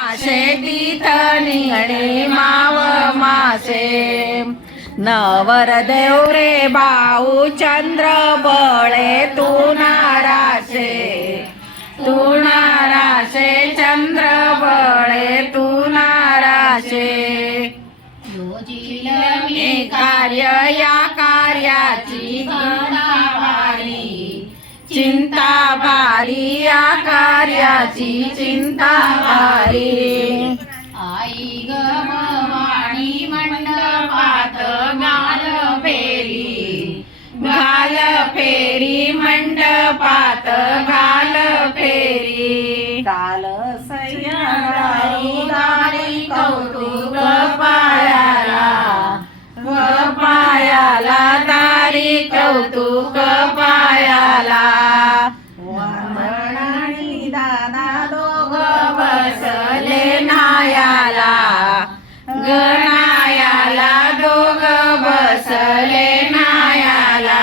मासे तीथ निघणे माव मासे नवरदेव रे भाऊ चंद्र बळे तू नाराशे चंद्र बळे तू नाराशे योजिल मी कार्य या कार्याची चिंता भारी या कार्याची चिंता भारी आई ग भवानी मंडपात घाल फेरी मंडपात घाल फेरी काल सह्यादारी कौतुक पायाला दारी कौतुक पायाला वंदनानी दादा दोघ बसले नायाला गणायाला दोघ बसले नायाला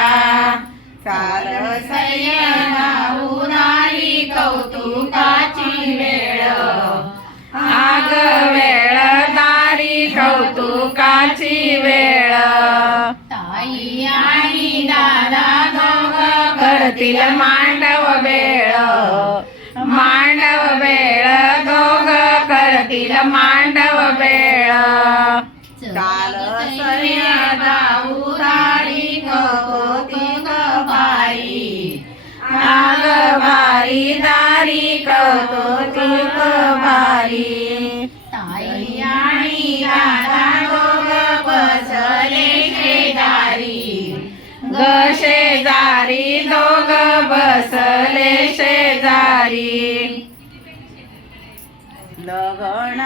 काल सय्यदा उराली कौतुकाची वेळ आग वेळ दारी कौतुकाची वेळ ताई आणि दादा दोघ करतील मांडव वेळ दोघ करतील मांडव वेळ काल सय्यदा उराली कौतुक भारी आग भारी दारी कौतुक भारी ताई आणि दादा दोघ बसले शेजारी दोघ बसले शेजारी लगन